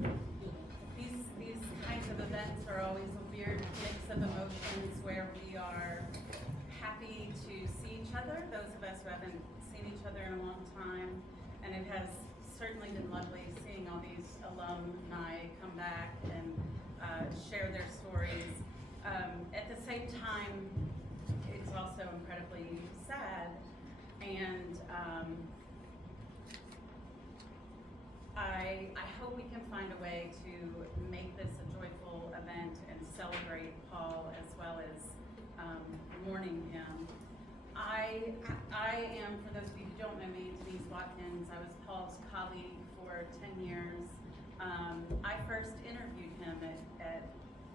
These kinds of events are always a weird mix of emotions where we are happy to see each other, those of us who haven't seen each other in a long time, and it has certainly been lovely seeing all these alumni come back and share their stories. At the same time, it's also incredibly sad, and I hope we can find a way to make this a joyful event and celebrate Paul as well as mourning him. I am, for those of you who don't know me, Denise Watkins. I was Paul's colleague for 10 years. I first interviewed him at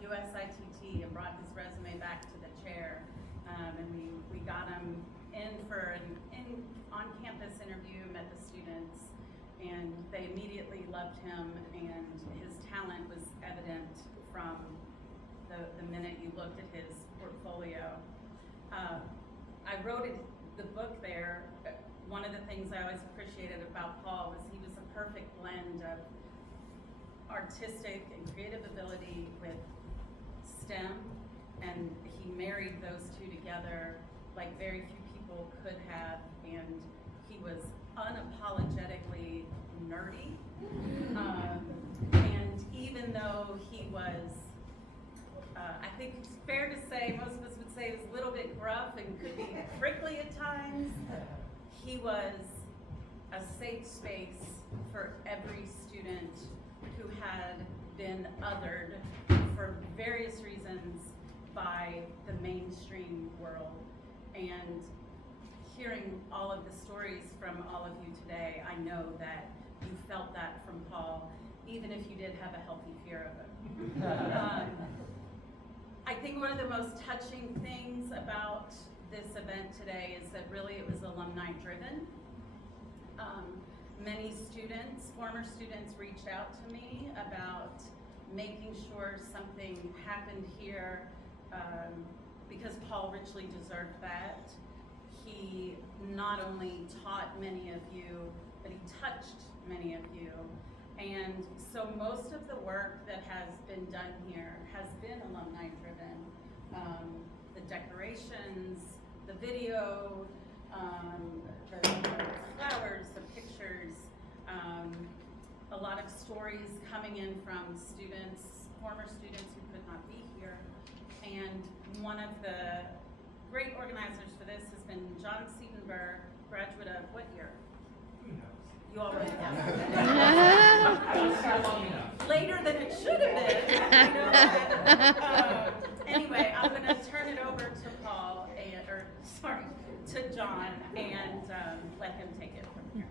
USITT and brought his resume back to the chair, and we got him in for an on-campus interview, met the students, and they immediately loved him, and his talent was evident from the minute you looked at his portfolio. I wrote the book there. One of the things I always appreciated about Paul was he was a perfect blend of artistic and creative ability with STEM, and he married those two together like very few people could have, and he was unapologetically nerdy. And even though he was, I think it's fair to say, most of us would say he was a little bit gruff and could be prickly at times, he was a safe space for every student who had been othered for various reasons by the mainstream world. And hearing all of the stories from all of you today, I know that you felt that from Paul, even if you did have a healthy fear of him. I think one of the most touching things about this event today is that really it was alumni driven. Many students, former students, reached out to me about making sure something happened here because Paul richly deserved that. He not only taught many of you, but he touched many of you. And so most of the work that has been done here has been alumni driven. The decorations, the video, the flowers, the pictures, a lot of stories coming in from students, former students who could not be here. And one of the great organizers for this has been John Siedenberg, graduate of what year? Who knows? You already know. Later than it should have been. I know that. Anyway, I'm going to turn it over to Paul, to John, and let him take it from here.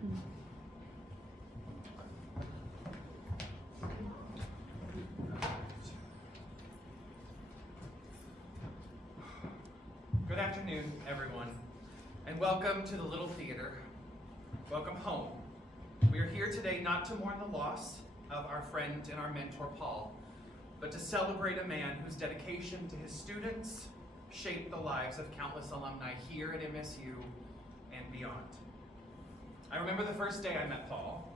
Good afternoon, everyone, and welcome to the Little Theater. Welcome home. We are here today not to mourn the loss of our friend and our mentor, Paul, but to celebrate a man whose dedication to his students shaped the lives of countless alumni here at MSU and beyond. I remember the first day I met Paul.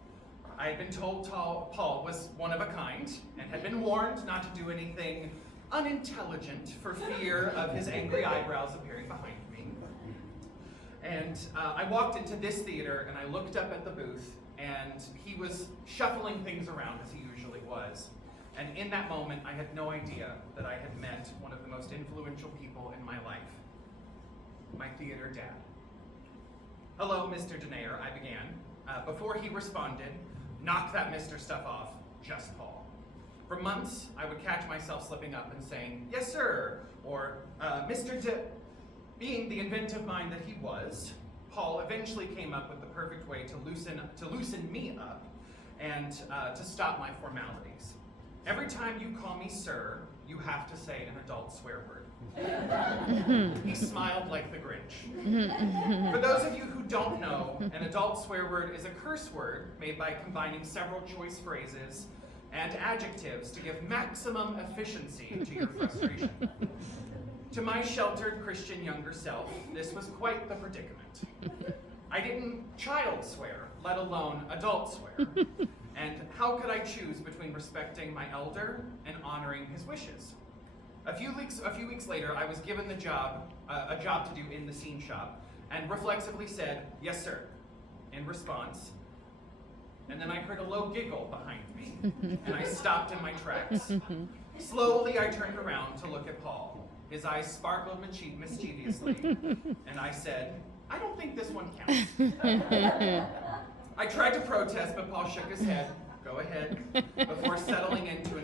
I had been told Paul was one of a kind and had been warned not to do anything unintelligent for fear of his angry eyebrows appearing behind me. And I walked into this theater and I looked up at the booth, and he was shuffling things around as he usually was. And in that moment, I had no idea that I had met one of the most influential people in my life, my theater dad. "Hello, Mr. Denayer," I began. Before he responded, "Knock that Mr. stuff off, just Paul." For months, I would catch myself slipping up and saying, "Yes, sir," or Mr. Being the inventive mind that he was, Paul eventually came up with the perfect way to loosen me up and to stop my formalities. "Every time you call me sir, you have to say an adult swear word." He smiled like the Grinch. For those of you who don't know, an adult swear word is a curse word made by combining several choice phrases and adjectives to give maximum efficiency to your frustration. To my sheltered Christian younger self, this was quite the predicament. I didn't child swear, let alone adult swear. And how could I choose between respecting my elder and honoring his wishes? A few weeks later, I was given a job to do in the scene shop, and reflexively said, "Yes, sir," in response. And then I heard a low giggle behind me, and I stopped in my tracks. Slowly, I turned around to look at Paul. His eyes sparkled mischievously, and I said, "I don't think this one counts." I tried to protest, but Paul shook his head, "Go ahead," before settling into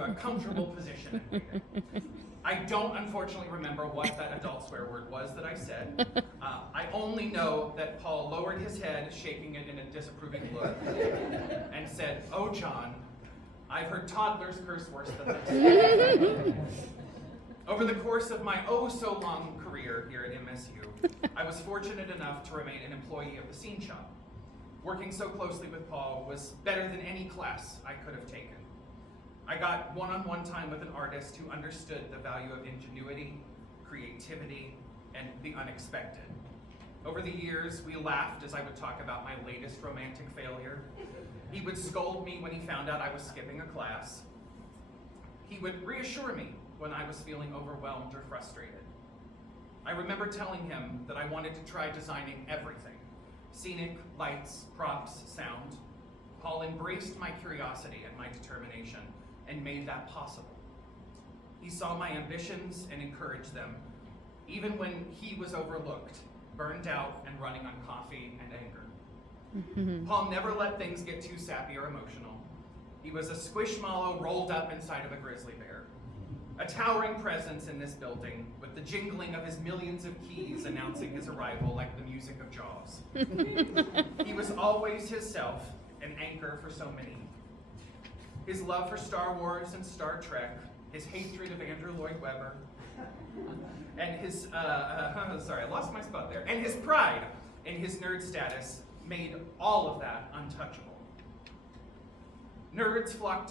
a comfortable position and waiting. I don't unfortunately remember what that adult swear word was that I said. I only know that Paul lowered his head, shaking it in a disapproving look, and said, "Oh, John, I've heard toddlers curse worse than this." Over the course of my oh-so-long career here at MSU, I was fortunate enough to remain an employee of the scene shop. Working so closely with Paul was better than any class I could have taken. I got one-on-one time with an artist who understood the value of ingenuity, creativity, and the unexpected. Over the years, we laughed as I would talk about my latest romantic failure. He would scold me when he found out I was skipping a class. He would reassure me when I was feeling overwhelmed or frustrated. I remember telling him that I wanted to try designing everything: scenic, lights, props, sound. Paul embraced my curiosity and my determination and made that possible. He saw my ambitions and encouraged them, even when he was overlooked, burned out, and running on coffee and anger. Paul never let things get too sappy or emotional. He was a squishmallow rolled up inside of a grizzly bear, a towering presence in this building with the jingling of his millions of keys announcing his arrival like the music of Jaws. He was always himself, an anchor for so many. His love for Star Wars and Star Trek, his hatred of Andrew Lloyd Webber, and his, sorry, I lost my spot there, and his pride in his nerd status made all of that untouchable. Nerds flocked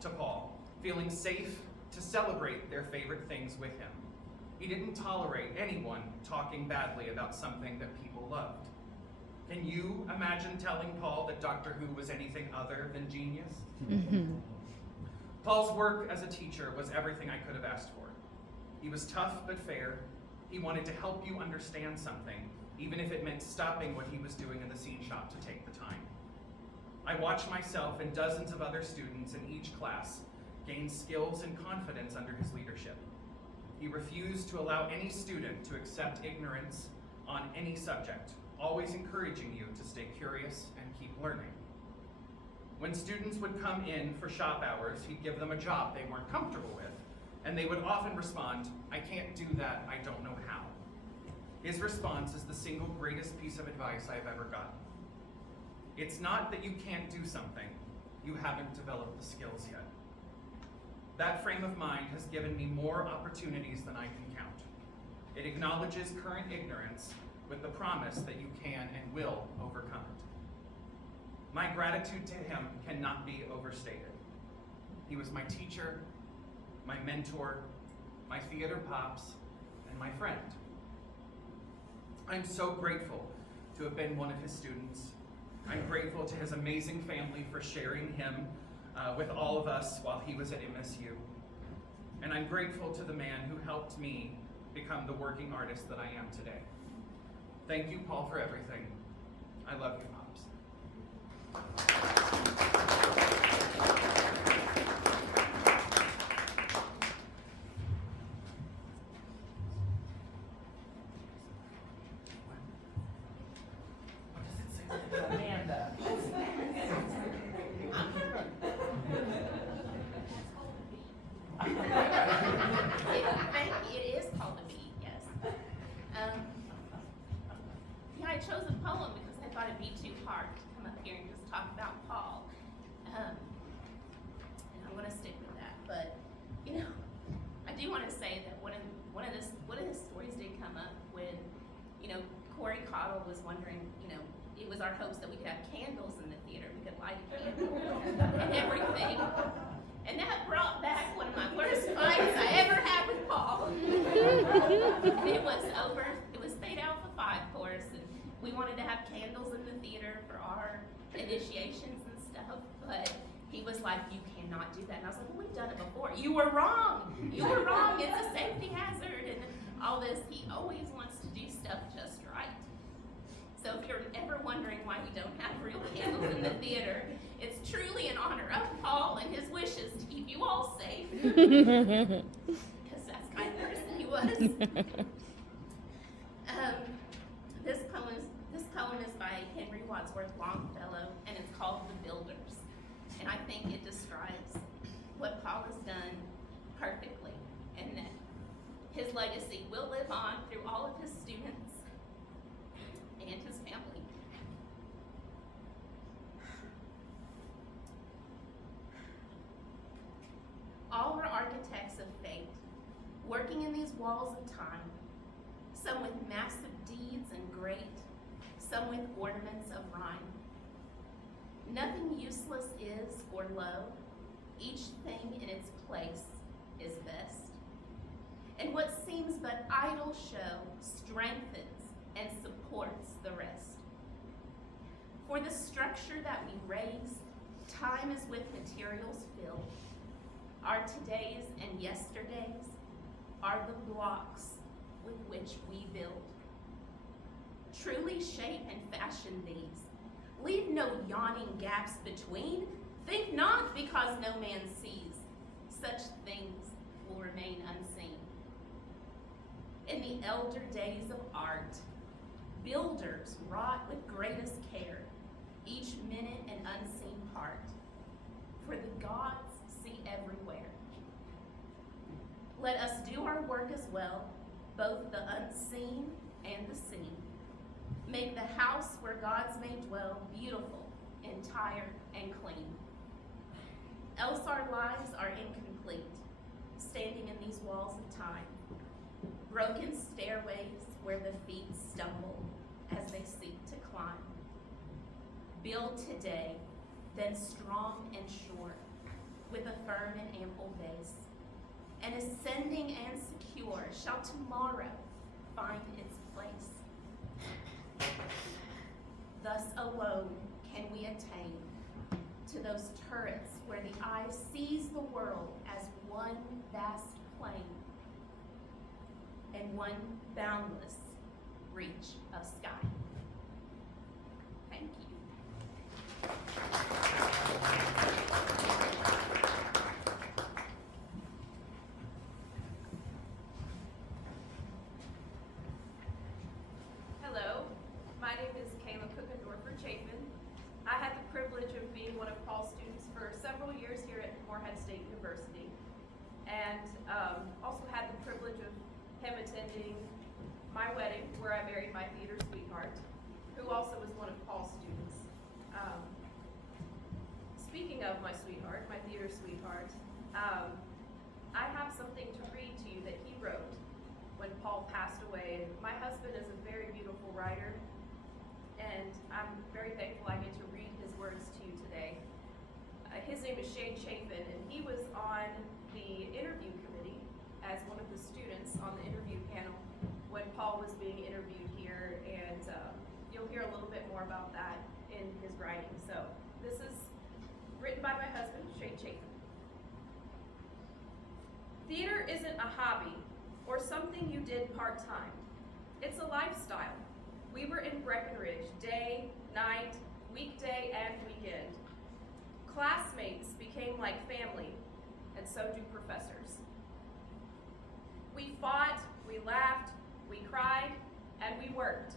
to Paul, feeling safe to celebrate their favorite things with him. He didn't tolerate anyone talking badly about something that people loved. Can you imagine telling Paul that Doctor Who was anything other than genius? Paul's work as a teacher was everything I could have asked for. He was tough but fair. He wanted to help you understand something, even if it meant stopping what he was doing in the scene shop to take the time. I watched myself and dozens of other students in each class gain skills and confidence under his leadership. He refused to allow any student to accept ignorance on any subject, always encouraging you to stay curious and keep learning. When students would come in for shop hours, he'd give them a job they weren't comfortable with, and they would often respond, "I can't do that, I don't know how." His response is the single greatest piece of advice I've ever gotten. It's not that you can't do something, you haven't developed the skills yet. That frame of mind has given me more opportunities than I can count. It acknowledges current ignorance with the promise that you can and will overcome it. My gratitude to him cannot be overstated. He was my teacher, my mentor, my theater pops, and my friend. I'm so grateful to have been one of his students. I'm grateful to his amazing family for sharing him with all of us while he was at MSU. And I'm grateful to the man who helped me become the working artist that I am today. Thank you, Paul, for everything. I love you, Pops. What does it say? Amanda. It is called a bee, yes. Yeah, I chose a poem because I thought it'd be too hard to come up here and just talk about Paul. And I'm gonna stick with that. But you know, I do want to say that one of the stories did come up when, you know, Corey Cottle was wondering, you know, it was our hopes that we could have candles in the theater, we could light a candle and everything. And that brought back one of my worst fights I ever had with Paul. It was Theta Alpha 5 course, and we wanted to have candles in the theater for our initiations and stuff. but he was like, you cannot do that. And I was like, well, we've done it before. You were wrong. You were wrong. It's a safety hazard and all this. He always wants to do stuff just right. So if you're ever wondering why we don't have real candles in the theater, it's truly in honor of Paul and his wishes to keep you all safe. Because that's kind of the person he was. This poem is by Henry Wadsworth Longfellow, and it's called The Builders. And I think it describes what Paul has done perfectly, and that his legacy will live on through all of his students and his family. All are architects of fate, working in these walls of time, some with massive deeds and great, some with ornaments of rhyme. Nothing useless is or low, each thing in its place is best. And what seems but idle show strengthens and supports the rest. For the structure that we raise, time is with materials filled. Our todays and yesterdays are the blocks with which we build. Truly shape and fashion these. Leave no yawning gaps between. Think not because no man sees. Such things will remain unseen. In the elder days of art, builders wrought with greatest care each minute and unseen part, for the gods see everywhere. Let us do our work as well, both the unseen and the seen. Make the house where gods may dwell beautiful, entire, and clean. Else our lives are incomplete, standing in these walls of time, broken stairways where the feet stumble as they seek to climb. Build today, then strong and sure, with a firm and ample base, and ascending and secure shall tomorrow find its place. Thus alone can we attain to those turrets where the eye sees the world as one vast plain and one boundless reach of sky. Thank you. Hello, my name is Kayla Cookendorfer-Chapin. I had the privilege of being one of Paul's students for several years here at Morehead State University, and also had the privilege of him attending my wedding, where I married my theater sweetheart, who also was one of Paul's students. Speaking of my sweetheart, my theater sweetheart, I have something to read to you that he wrote when Paul passed away. And my husband is a very beautiful writer, and I'm very thankful I get to read his words to you today. His name is Shane Chapin, and he was on the interview committee as one of the students on the interview panel when Paul was being interviewed here, and you'll hear a little bit more about that in his writing. So this is written by my husband, Shane Chapin. Theater isn't a hobby or something you did part-time. It's a lifestyle. We were in Breckenridge day, night, weekday, and weekend. Classmates became like family, and so do professors. We fought, we laughed, we cried, and we worked.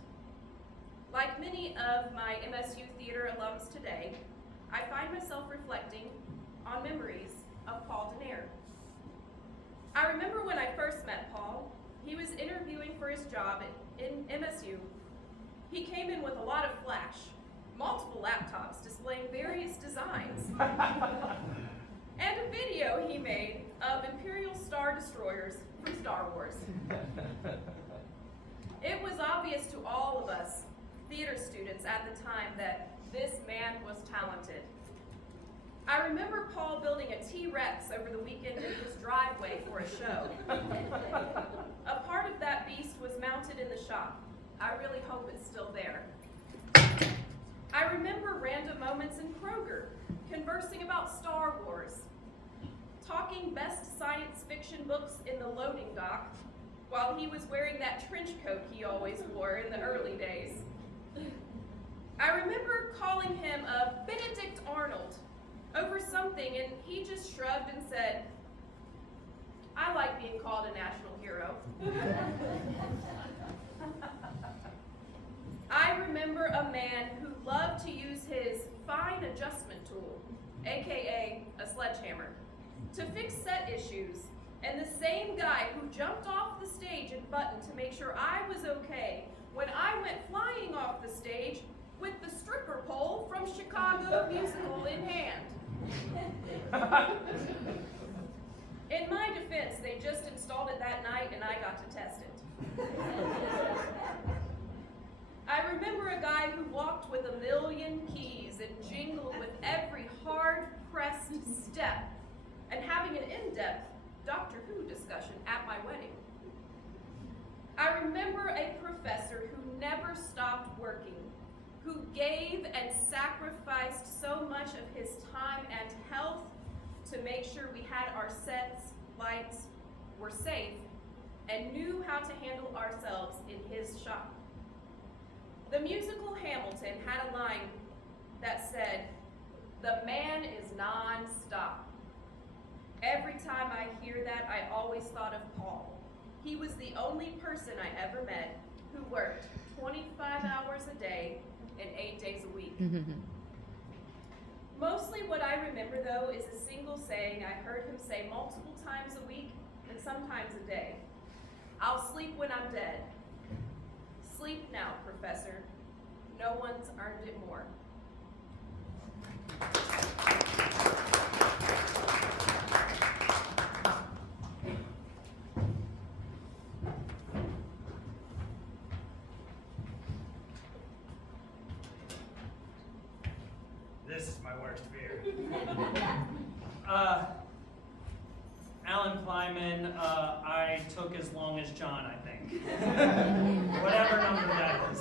Like many of my MSU theater alums today, I find myself reflecting on memories of Paul Denayer. I remember when I first met Paul, he was interviewing for his job in MSU. He came in with a lot of flash, multiple laptops displaying various designs, and a video he made of Imperial Star Destroyers from Star Wars. It was obvious to all of us theater students at the time that this man was talented. I remember Paul building a T-Rex over the weekend in his driveway for a show. A part of that beast was mounted in the shop. I really hope it's still there. I remember random moments in Kroger, conversing about Star Wars, talking best science fiction books in the loading dock, while he was wearing that trench coat he always wore in the early days. I remember calling him a Benedict Arnold over something, and he just shrugged and said, "I like being called a national hero." I remember a man who loved to use his fine adjustment tool, aka a sledgehammer, to fix set issues, and the same guy who jumped off the stage and buttoned to make sure I was okay when I went flying off the stage with the stripper pole from Chicago Musical in hand. In my defense, they just installed it that night and I got to test it. I remember a guy who walked with a million keys and jingled with every hard-pressed step and having an in-depth Doctor Who discussion at my wedding. I remember a professor who never stopped working, who gave and sacrificed so much of his time and health to make sure we had our sets, lights, were safe, and knew how to handle ourselves in his shop. The musical Hamilton had a line that said, "The man is non-stop." Every time I hear that, I always thought of Paul. He was the only person I ever met who worked 25 hours a day and 8 days a week. Mostly what I remember, though, is a single saying I heard him say multiple times a week and sometimes a day. "I'll sleep when I'm dead." Sleep now, Professor. No one's earned it more. This is my worst fear. Alan Kleiman, I took as long as John, I think. Whatever number that is.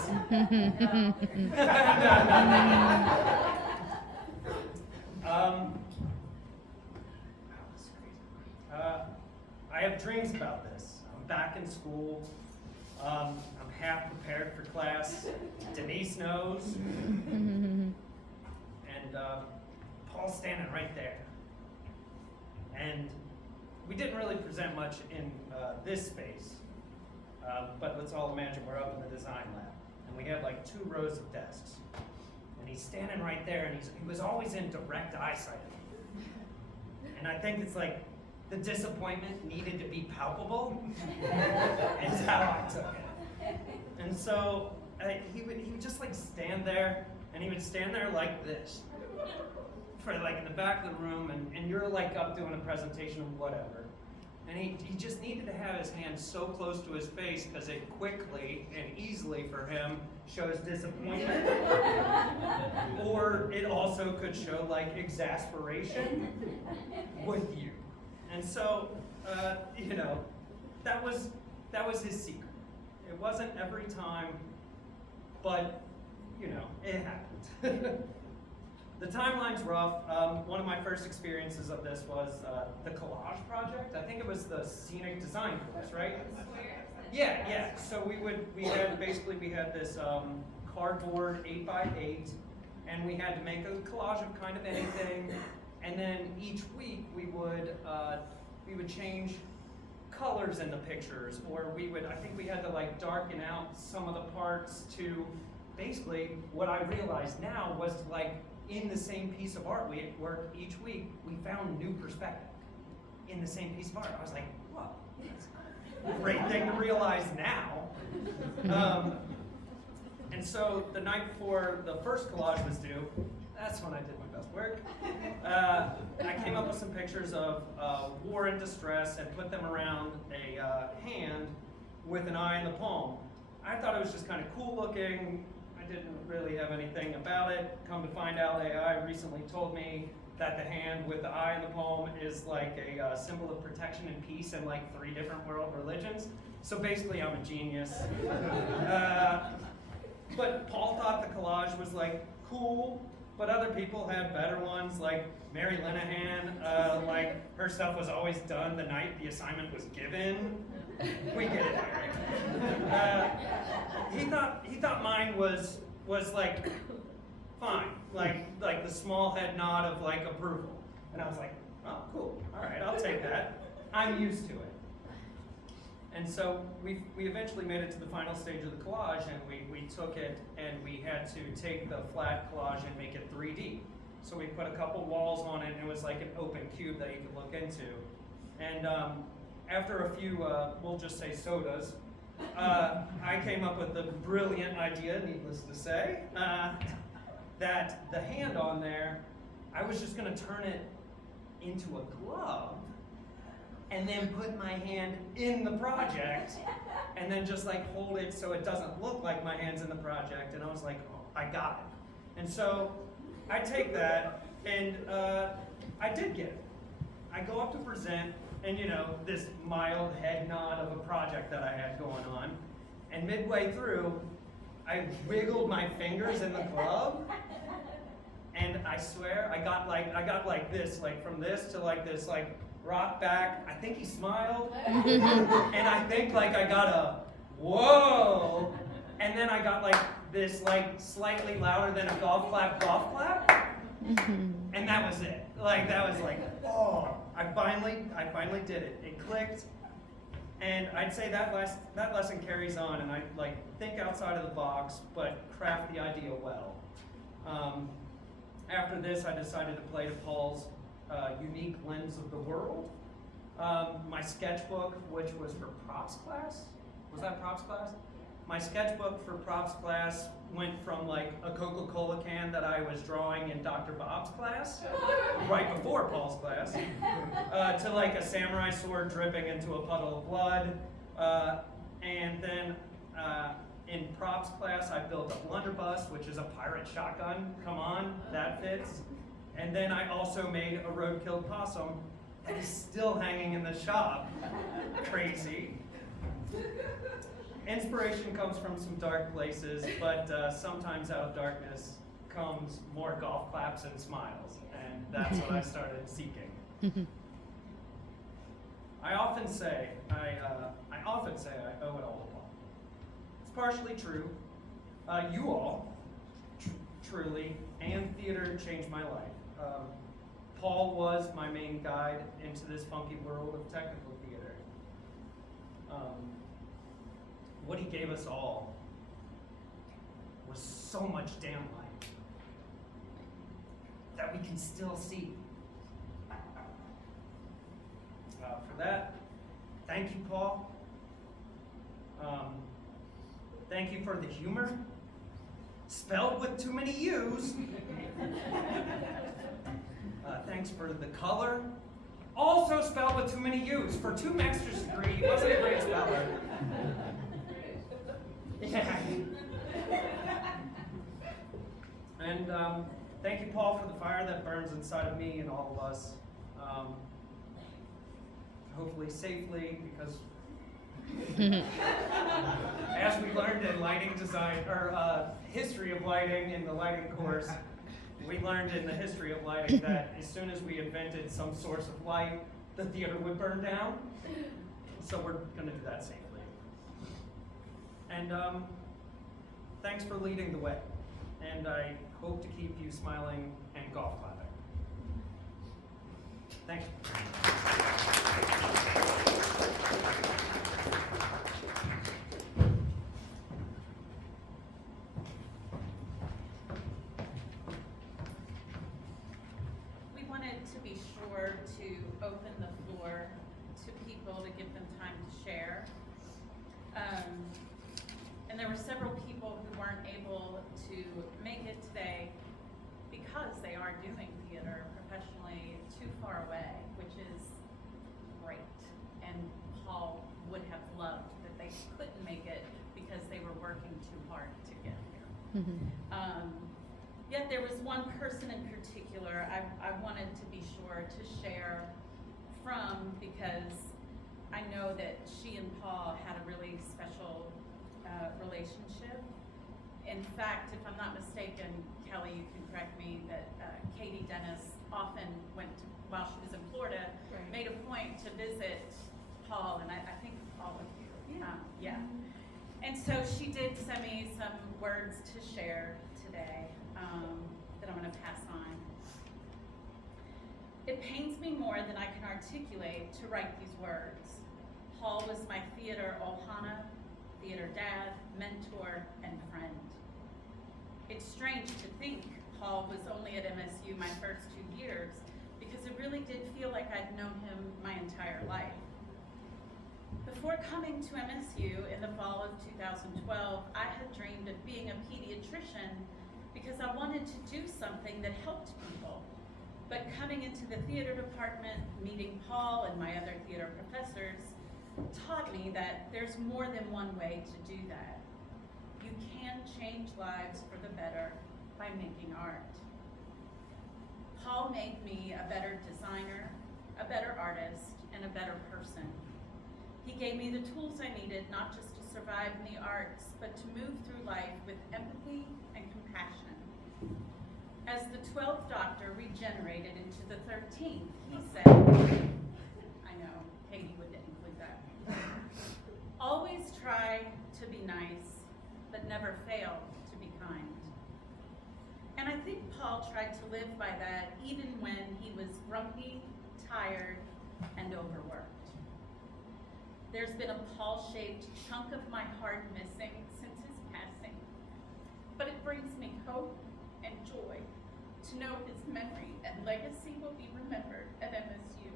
I have dreams about this. I'm back in school. I'm half prepared for class. Denise knows. And Paul's standing right there. And we didn't really present much in this space, but let's all imagine we're up in the design lab, and we have like 2 rows of desks. And he's standing right there, and he was always in direct eyesight of me. And I think it's like the disappointment needed to be palpable, and that's how I took it. And so he would just like stand there, and he would stand there like this, for like in the back of the room, and you're like up doing a presentation or whatever. And he just needed to have his hand so close to his face because it quickly and easily for him shows disappointment. Or it also could show like exasperation with you. And so, you know, that was his secret. It wasn't every time, but you know, it happened. The timeline's rough. One of my first experiences of this was the collage project. I think it was the scenic design course, right? Yeah. So we had this cardboard 8x8, and we had to make a collage of kind of anything. And then each week we would change colors in the pictures, or I think we had to like darken out some of the parts to basically what I realize now was like, in the same piece of art work each week, we found new perspective in the same piece of art. I was like, whoa, that's a great thing to realize now. And so the night before the first collage was due, that's when I did my best work. I came up with some pictures of war and distress and put them around a hand with an eye in the palm. I thought it was just kind of cool looking. Didn't really have anything about it. Come to find out, AI recently told me that the hand with the eye in the palm is like a symbol of protection and peace in like 3 different world religions. So basically, I'm a genius. But Paul thought the collage was like cool, but other people had better ones, like Mary Linehan. Like her stuff was always done the night the assignment was given. We get it, Mary. He thought mine was like fine, like the small head nod of like approval, and I was like, oh, cool, all right, I'll take that. I'm used to it. And so we eventually made it to the final stage of the collage, and we took it and we had to take the flat collage and make it 3D. So we put a couple walls on it, and it was like an open cube that you could look into. And after a few, we'll just say sodas, I came up with the brilliant idea, needless to say, that the hand on there, I was just gonna turn it into a glove and then put my hand in the project and then just like hold it so it doesn't look like my hand's in the project. And I was like, oh, I got it. And so I take that and I did get it. I go up to present, and you know, this mild head nod of a project that I had going on. And midway through, I wiggled my fingers in the glove, and I swear I got like this, like from this to like this, like rock back. I think he smiled, and I think like I got a whoa, and then I got like this, like slightly louder than a golf clap, and that was it. Like that was like, oh, I finally did it. It clicked, and I'd say that lesson carries on, and I like think outside of the box, but craft the idea well. After this, I decided to play to Paul's unique lens of the world. My sketchbook, which was for props class, was that props class? My sketchbook for props class went from like a Coca-Cola can that I was drawing in Dr. Bob's class, right before Paul's class, to like a samurai sword dripping into a puddle of blood. And then in props class, I built a blunderbuss, which is a pirate shotgun. Come on, that fits. And then I also made a road-killed possum that is still hanging in the shop. Crazy. Inspiration comes from some dark places, but sometimes out of darkness comes more golf claps and smiles, and that's what I started seeking. I often say I owe it all to Paul. It's partially true. You all, truly, and theater changed my life. Paul was my main guide into this funky world of technical theater. What he gave us all was so much damn light that we can still see. For that, thank you, Paul. Thank you for the humor, spelled with too many U's. Thanks for the color, also spelled with too many U's. For 2 master's degree, he wasn't a great speller. Yeah. And thank you, Paul, for the fire that burns inside of me and all of us. Hopefully safely, because as we learned in lighting design, or history of lighting in the lighting course, we learned in the history of lighting that as soon as we invented some source of light, the theater would burn down. So we're going to do that safely. And thanks for leading the way. And I hope to keep you smiling and golf clapping. Thank you. We wanted to be sure to open the floor to people to give them time to share. And there were several people who weren't able to make it today because they are doing theater professionally too far away, which is great. And Paul would have loved that they couldn't make it because they were working too hard to get here. Yet there was one person in particular I wanted to be sure to share from, because I know that she and Paul had a really special relationship. In fact, if I'm not mistaken, Kelly, you can correct me, that Katie Dennis often went to, while she was in Florida, Right. made a point to visit Paul, and I think all of you. Yeah. And so she did send me some words to share today that I'm going to pass on. It pains me more than I can articulate to write these words. Paul was my theater ohana, theater dad, mentor, and friend. It's strange to think Paul was only at MSU my first 2 years, because it really did feel like I'd known him my entire life. Before coming to MSU in the fall of 2012, I had dreamed of being a pediatrician because I wanted to do something that helped people. But coming into the theater department, meeting Paul and my other theater professors, taught me that there's more than one way to do that. You can change lives for the better by making art. Paul made me a better designer, a better artist, and a better person. He gave me the tools I needed not just to survive in the arts, but to move through life with empathy and compassion. As the 12th Doctor regenerated into the 13th, he said, I know, Katie would include that. Always try to be nice, but never fail to be kind. And I think Paul tried to live by that even when he was grumpy, tired, and overworked. There's been a Paul-shaped chunk of my heart missing since his passing, but it brings me hope and joy to know his memory and legacy will be remembered at MSU.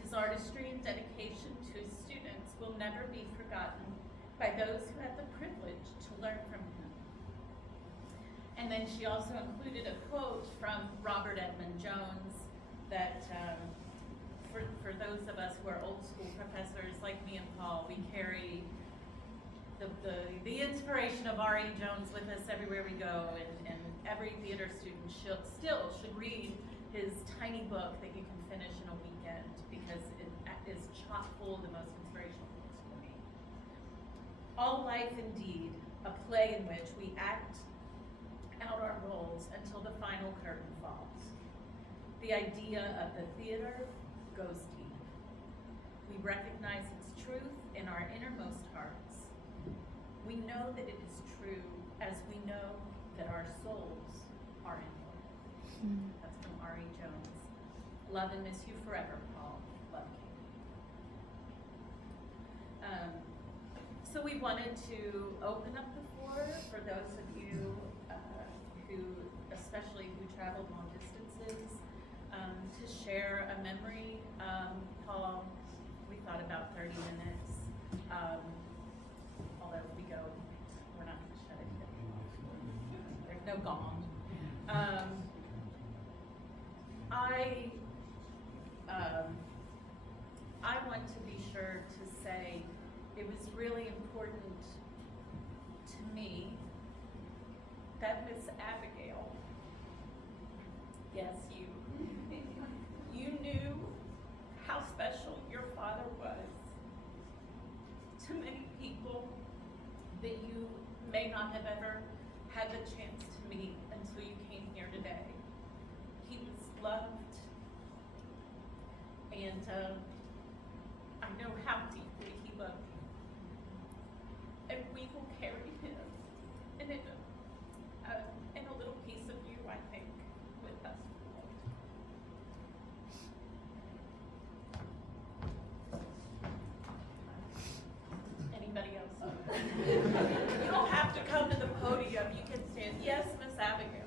His artistry and dedication to his students will never be forgotten by those who had the privilege to learn from him. And then she also included a quote from Robert Edmund Jones that for those of us who are old school professors like me and Paul, we carry the inspiration of R.E. Jones with us everywhere we go, and every theater student still should read his tiny book that you can finish in a weekend, because it is chock full of the most inspirational books for me. All life indeed, a play in which we act out our roles until the final curtain falls. The idea of the theater goes deep. We recognize its truth in our innermost hearts. We know that it is true as we know that our souls are immortal. That's from R.E. Jones. Love and miss you forever, Paul. Love, Katie. So we wanted to open up the floor for those of you who, especially who traveled long distances, to share a memory. Paul, we thought about 30 minutes. Although we're not gonna shut it yet. There's no gong. I want to be sure to say it was really important to me that Miss Abigail, yes, you knew how special your father was to many people that you may not have ever had the chance to meet until you came here today. He was loved, and I know how deeply he loved you. And we will carry him in a little piece of you, I think, with us. Anybody else? You don't have to come to the podium. You can stand. Yes, Miss Abigail.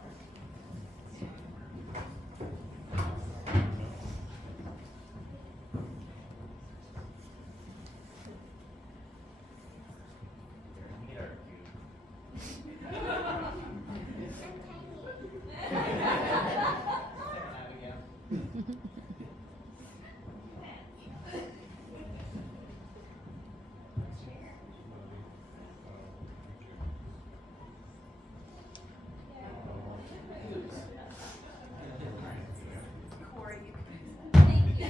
Corey. Thank you.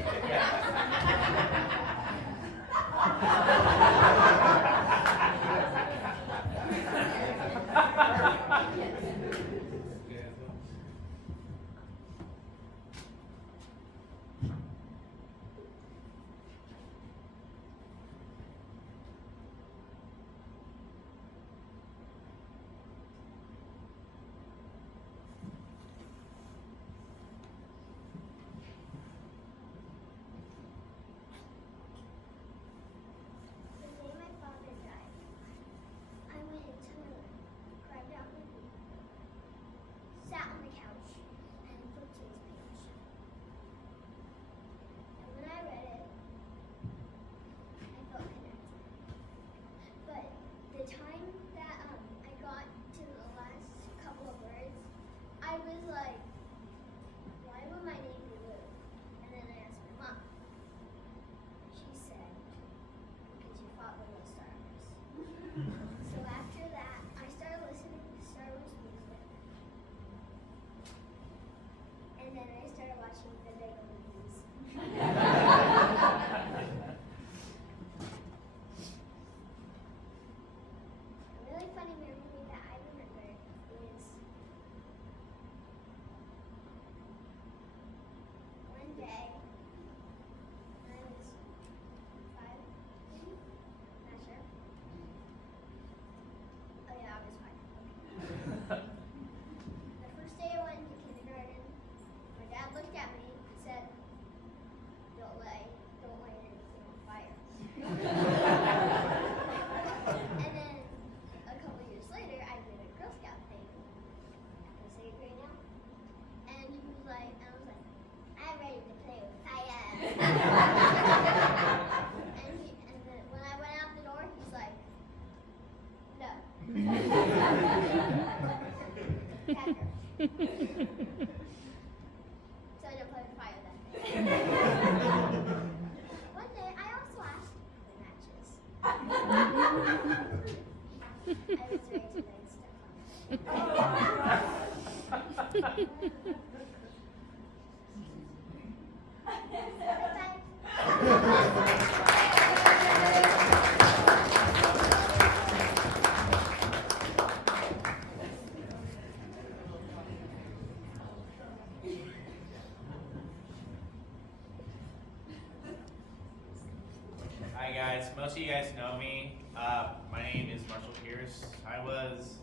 guys. Most of you guys know me. My name is Marshall Pierce. I was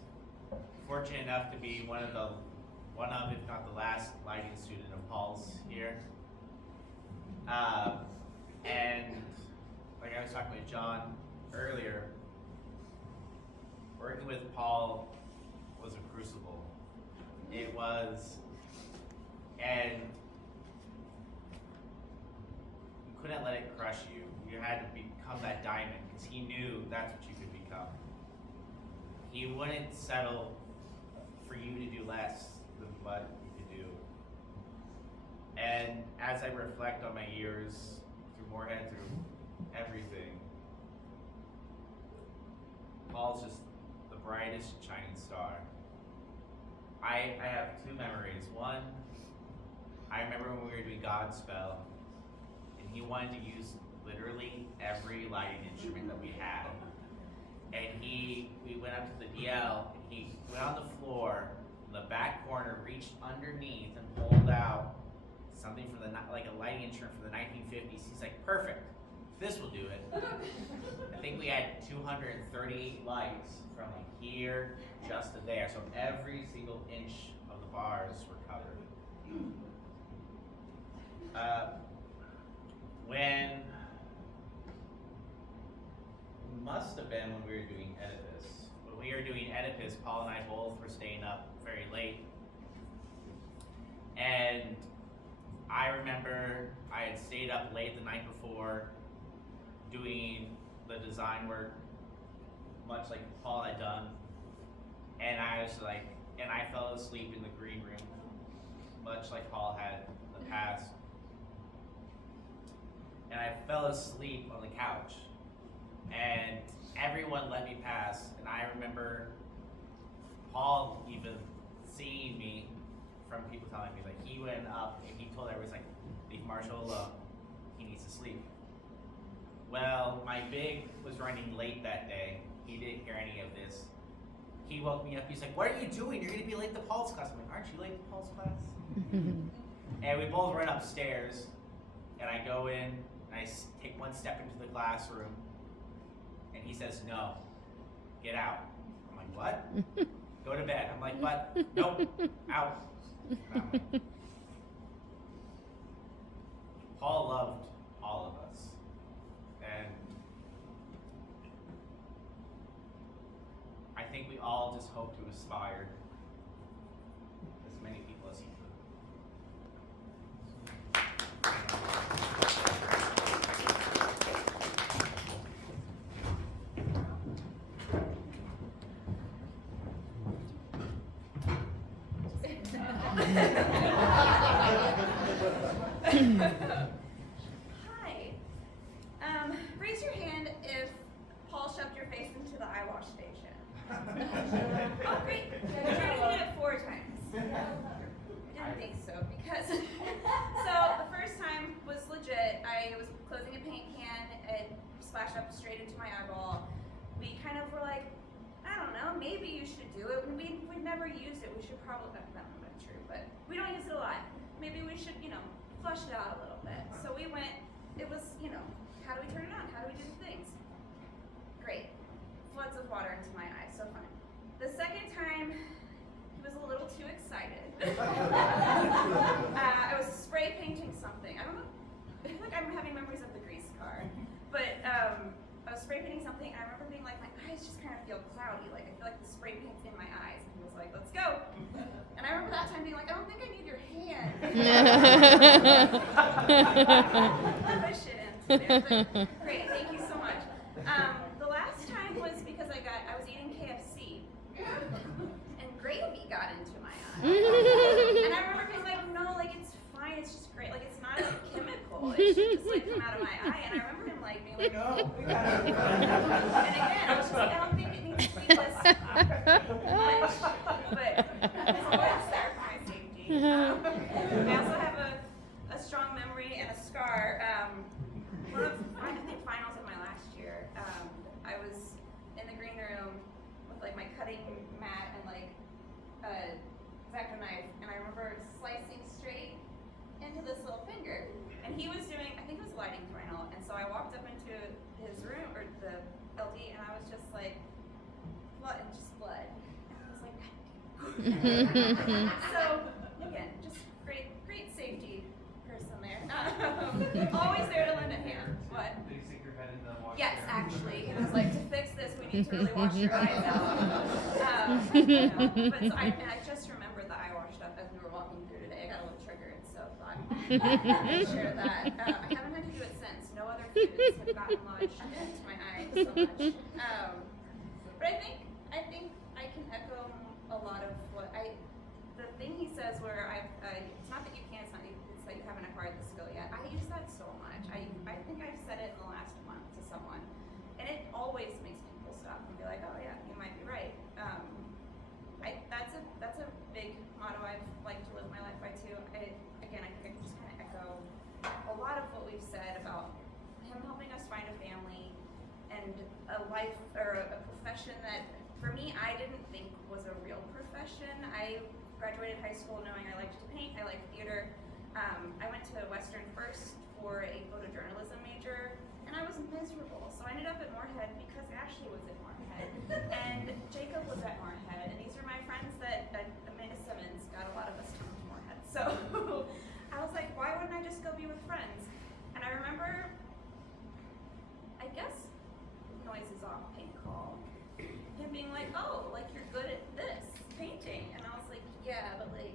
fortunate enough to be one of, if not the last, lighting student of Paul's here. And like I was talking with John earlier, working with Paul was a crucible. It was, and you couldn't let it crush you. You had to become that diamond because he knew that's what you could become. He wouldn't settle for you to do less than what you could do. And as I reflect on my years through Moorhead, through everything, Paul's just the brightest shining star. I have two memories. One, I remember when we were doing Godspell, and he wanted to use literally every lighting instrument that we had. And we went up to the DL, and he went on the floor, in the back corner, reached underneath and pulled out something from like a lighting instrument from the 1950s. He's like, perfect, this will do it. I think we had 238 lights from like here just to there, so every single inch of the bars were covered. When must have been when we were doing Oedipus. When we were doing Oedipus, Paul and I both were staying up very late. And I remember I had stayed up late the night before doing the design work, much like Paul had done. And I was like, and I fell asleep in the green room, much like Paul had in the past. And I fell asleep on the couch. And everyone let me pass. And I remember Paul even seeing me from people telling me, like, he went up and he told everyone, like, leave Marshall alone. He needs to sleep. Well, my big was running late that day. He didn't hear any of this. He woke me up. He's like, what are you doing? You're going to be late to Paul's class. I'm like, aren't you late to Paul's class? And we both run upstairs. And I go in and I take one step into the classroom. And he says, no, get out. I'm like, what? Go to bed. I'm like, what? Nope, out. And I'm like, Paul loved all of us. And I think we all just hope to aspire as many people as he could. Hi. Raise your hand if Paul shoved your face into the eye wash station. Oh, great. You tried to hit it 4 times. I didn't think so, because so the first time was legit. I was closing a paint can, it splashed up straight into my eyeball. We kind of were like, I don't know, maybe you should do it. We'd never used it. We should probably, that's not true, but we don't use it a lot. Maybe we should, flush it out a little bit. So we went, it was, how do we turn it on? How do we do the things? Great. Floods of water into my eyes, so fun. The second time, he was a little too excited. I was spray painting something. I don't know, I feel like I'm having memories of the grease car. But I was spray painting something, and I remember being like, my eyes just kind of feel cloudy. Like, I feel like the spray paint's in my eyes. And he was like, let's go. And I remember that time being like, I don't think I need your hand. Push it into there. But great, thank you so much. The last time was because I was eating KFC, and gravy got into my eye. And I remember being like, no, like, it's fine, it's just great. Like, it's not a chemical. It should just, like, come out of my eye. And I remember him, like, being like, no, we got it. And again, I was just like, I don't think it needs to be this much. But it's there for my safety. I also have a strong memory and a scar. One of, I think, finals of my last year, I was in the green room with, like, my cutting mat and, like, a X-Acto knife, and I remember slicing straight into this little finger. And he was doing, I think it was lighting final, and so I walked up into his room So, again, just great safety person there. Always there to lend a hand. What? Did you stick your head in the water? Yes, actually. It was like, to fix this, we need to really wash your eyes out. But so I just remembered the eye wash stuff as we were walking through today. I got a little triggered, so thought I'd share that. I haven't had to do it since. No other foods have gotten lodged into my eyes so much. But I think I can echo a lot of what the thing he says where it's not that you can't, it's that you haven't acquired the skill yet. I use that so much. I think I've said it in the last month to someone, and it always makes people stop and be like, oh yeah, you might be right. That's a big motto I've liked to live my life by too. I think I can just kind of echo a lot of what we've said about him helping us find a family and a life or a profession that, for me, I didn't think was a real profession. I graduated high school knowing I liked to paint, I liked theater. I went to Western first for a photojournalism major, and I was miserable. So I ended up at Moorhead because Ashley was at Moorhead, and Jacob was at Moorhead, and these are my friends that Amanda Simmons got a lot of us to come to Moorhead. So I was like, why wouldn't I just go be with friends? And I remember, I guess, noise is off, paint call. Him being like, oh, like you're good at this, painting. And I was like, yeah, but like,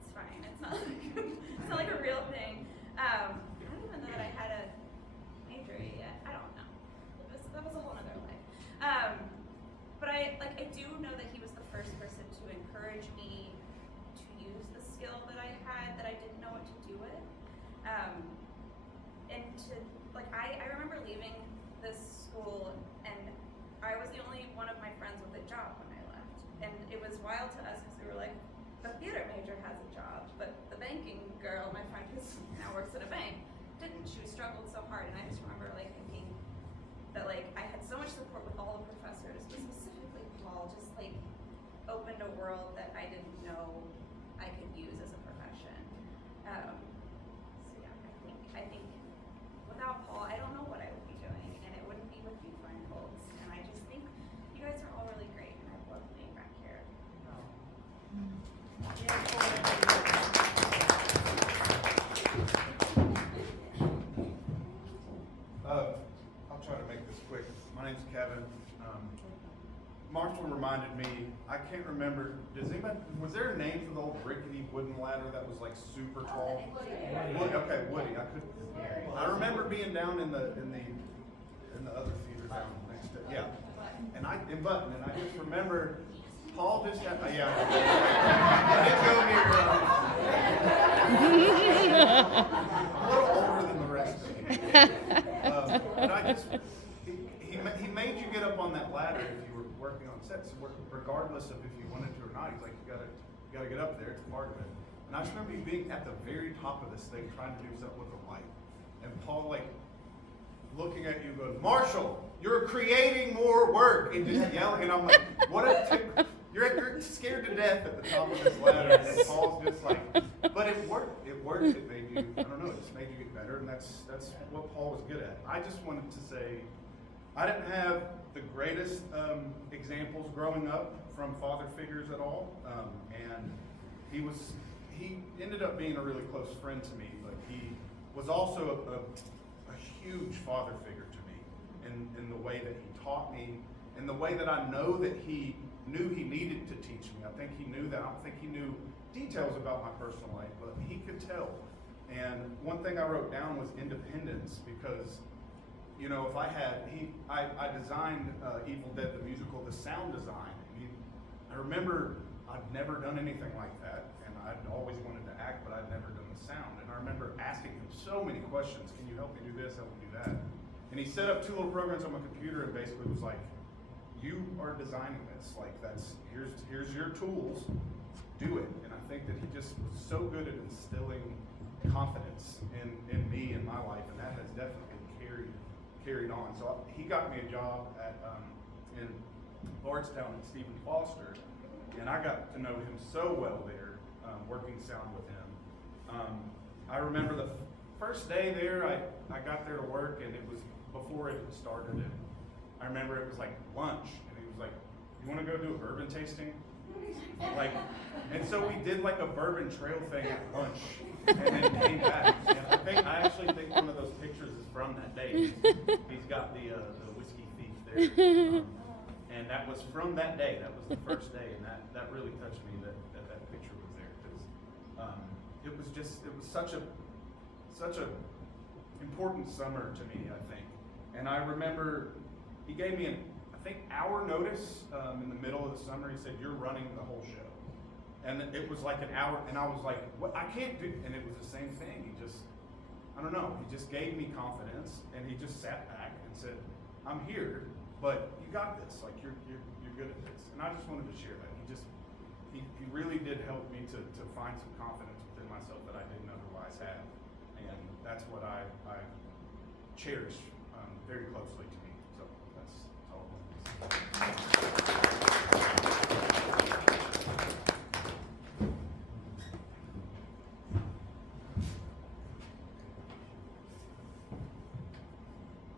it's fine. It's not like a real thing. I don't even know that I had a major yet. I don't know. That was a whole other life. But I do know that he was the first person to encourage me to use the skill that I had that I didn't know what to do with. And to, I remember leaving this school, and I was the only one of my friends with a job when I left. And it was wild to us because we were like, the theater major has a job, but the banking girl, my friend who now works at a bank, didn't. She struggled so hard, and I just remember thinking that I had so much support with all the professors, but specifically Paul just opened a world that I didn't know I could use as a profession. So yeah, I think without Paul, I don't know what I would be doing, and it wouldn't be with you fine folks. And I just think you guys are all really great, and I've loved being back here. I'll try to make this quick. My name's Kevin. Marshall reminded me, I can't remember, was there a name for the old rickety wooden ladder that was super tall? Woody. Okay, Woody. I remember being down in the other theater down next to, yeah. In Button, and I just remember Paul just had, yeah. I didn't go near, a little older than the rest of me. But he made you get up on that ladder if you were working on sets, regardless of if you wanted to or not. He's like, you gotta get up there, it's part of it. And I just remember you being at the very top of this thing trying to do something with the light. And Paul looking at you going, Marshall, you're creating more work, and just yelling, and I'm like, you're scared to death at the top of this ladder, and Paul's just but it worked. It made you, I don't know, it just made you get better, and that's what Paul was good at. I just wanted to say, I didn't have the greatest examples growing up from father figures at all, and he ended up being a really close friend to me, but he was also a huge father figure to me in the way that he taught me, in the way that I know that he knew he needed to teach me. I think he knew that. I don't think he knew details about my personal life, but he could tell. And one thing I wrote down was independence, because if I designed Evil Dead the musical, the sound design. I remember I'd never done anything like that, and I'd always wanted to act, but I'd never done the sound. And I remember asking him so many questions. Can you help me do this? Help me do that? And he set up 2 little programs on my computer and basically was like, you are designing this. Here's your tools. Do it. And I think that he just was so good at instilling confidence in me and my life, and that has definitely carried on. So he got me a job in Bardstown at Stephen Foster, and I got to know him so well there, working sound with him. I remember the first day there, I got there to work, and it was before it had started, and I remember it was lunch, and he was like, you want to go do a bourbon tasting? Like, and so we did like a bourbon trail thing at lunch, and then came back. And I actually think one of those pictures is from that day. He's got the whiskey thief there, and that was from that day. That was the first day, and that really touched me that picture was there, because it was such a important summer to me, I think. And I remember he gave me I think hour notice in the middle of the summer. He said, "You're running the whole show." And it was like an hour, and I was like, "What? I can't do." And it was the same thing. I don't know. He just gave me confidence, and he just sat back and said, "I'm here, but you got this. Like you're good at this." And I just wanted to share that. He really did help me to find some confidence within myself that I didn't otherwise have, and that's what I cherish very closely to me. So that's all I want to say.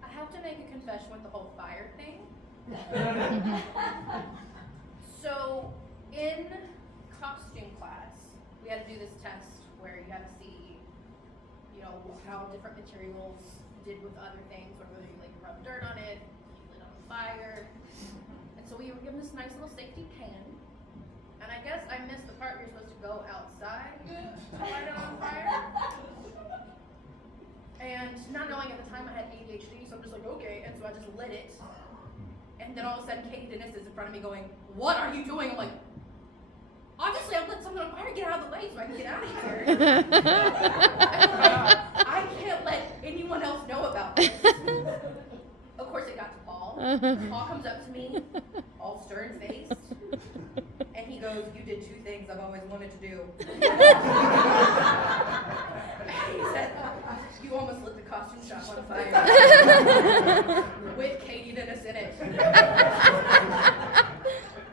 I have to make a confession with the whole fire thing. So, in costume class, we had to do this test where you had to see, how different materials did with other things, or whether you rub dirt on it, you lit on fire. And so we were given this nice little safety pan. And I guess I missed the part where you're supposed to go outside to light it on fire. And not knowing at the time I had ADHD, so I'm just like, okay. And so I just lit it. And then all of a sudden, Katie Dennis is in front of me going, "What are you doing?" I'm like, "Obviously, I lit something on fire. Get out of the way so I can get out of here." I can't let anyone else know about this. Of course, it got to Paul. Paul comes up to me, all stern-faced, and he goes, "You did two things I've always wanted to do." He said, "You almost lit the costume shop on fire with Katie Dennis in it."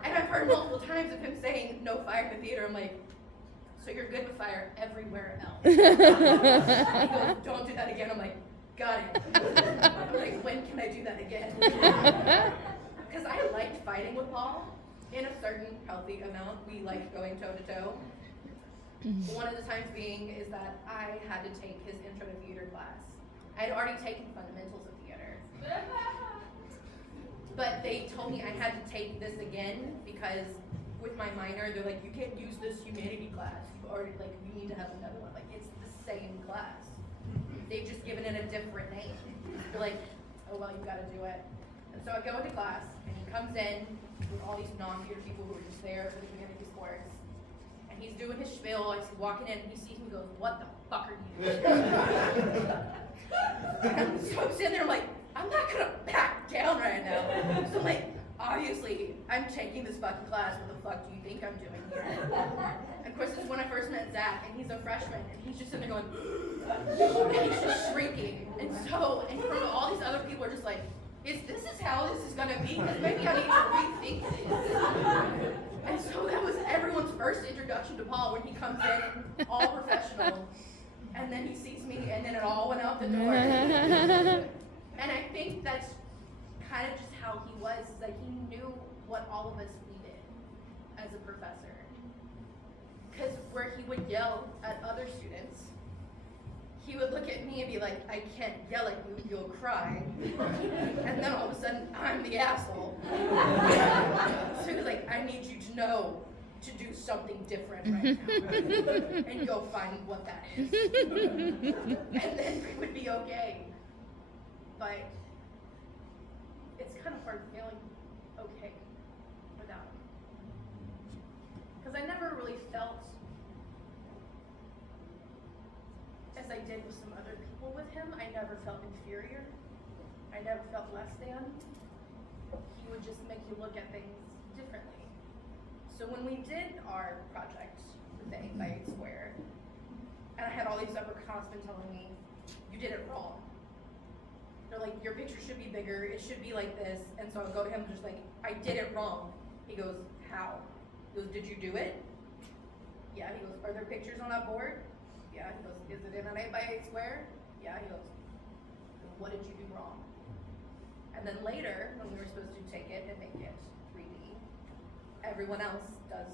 And I've heard multiple times of him saying no fire in the theater. I'm like, "So you're good with fire everywhere else?" He goes, "Don't do that again." I'm like, "Got it." I'm like, "When can I do that again?" Because I liked fighting with Paul in a certain healthy amount. We liked going toe to toe. One of the times being is that I had to take his intro to theater class. I had already taken fundamentals of theater. But they told me I had to take this again because with my minor, they're like, "You can't use this humanity class. You've already, you need to have another one." Like, it's the same class. They've just given it a different name. They're like, "Oh, well, you gotta do it." And so I go into class, and he comes in with all these non-theater people who are just there for the community sports. And he's doing his spiel, I see walking in, and he sees me and goes, "What the fuck are you doing?" So I'm sitting there, I'm like, I'm not gonna back down right now. So I'm like, obviously, I'm taking this fucking class. What the fuck do you think I'm doing here? And of course, this is when I first met Zach, and he's a freshman, and he's just sitting there going, and he's just shrinking. And so, and from all these other people are just like, is how this is gonna be? Because maybe I need to rethink this. And so that was everyone's first introduction to Paul when he comes in, all professional. And then he sees me, and then it all went out the door. And I think that's kind of just how he was, is that he knew what all of us needed as a professor. Because where he would yell at other students, he would look at me and be like, "I can't yell at you, you'll cry." And then all of a sudden, I'm the asshole. So he was like, "I need you to know to do something different right now. And go find what that is." And then we would be okay. But it's kind of hard feeling okay without him. Because I never really felt as I did with some other people with him. I never felt inferior. I never felt less than. He would just make you look at things differently. So when we did our project with the 8x8 square, and I had all these upperclassmen telling me, "You did it wrong." They're like, "Your picture should be bigger, it should be like this." And so I would go to him just like, "I did it wrong." He goes, "How?" He goes, "Did you do it?" Yeah. He goes, "Are there pictures on that board?" Yeah. He goes, "Is it in an 8x8 square?" Yeah. He goes, "What did you do wrong?" And then later, when we were supposed to take it and make it 3D, everyone else does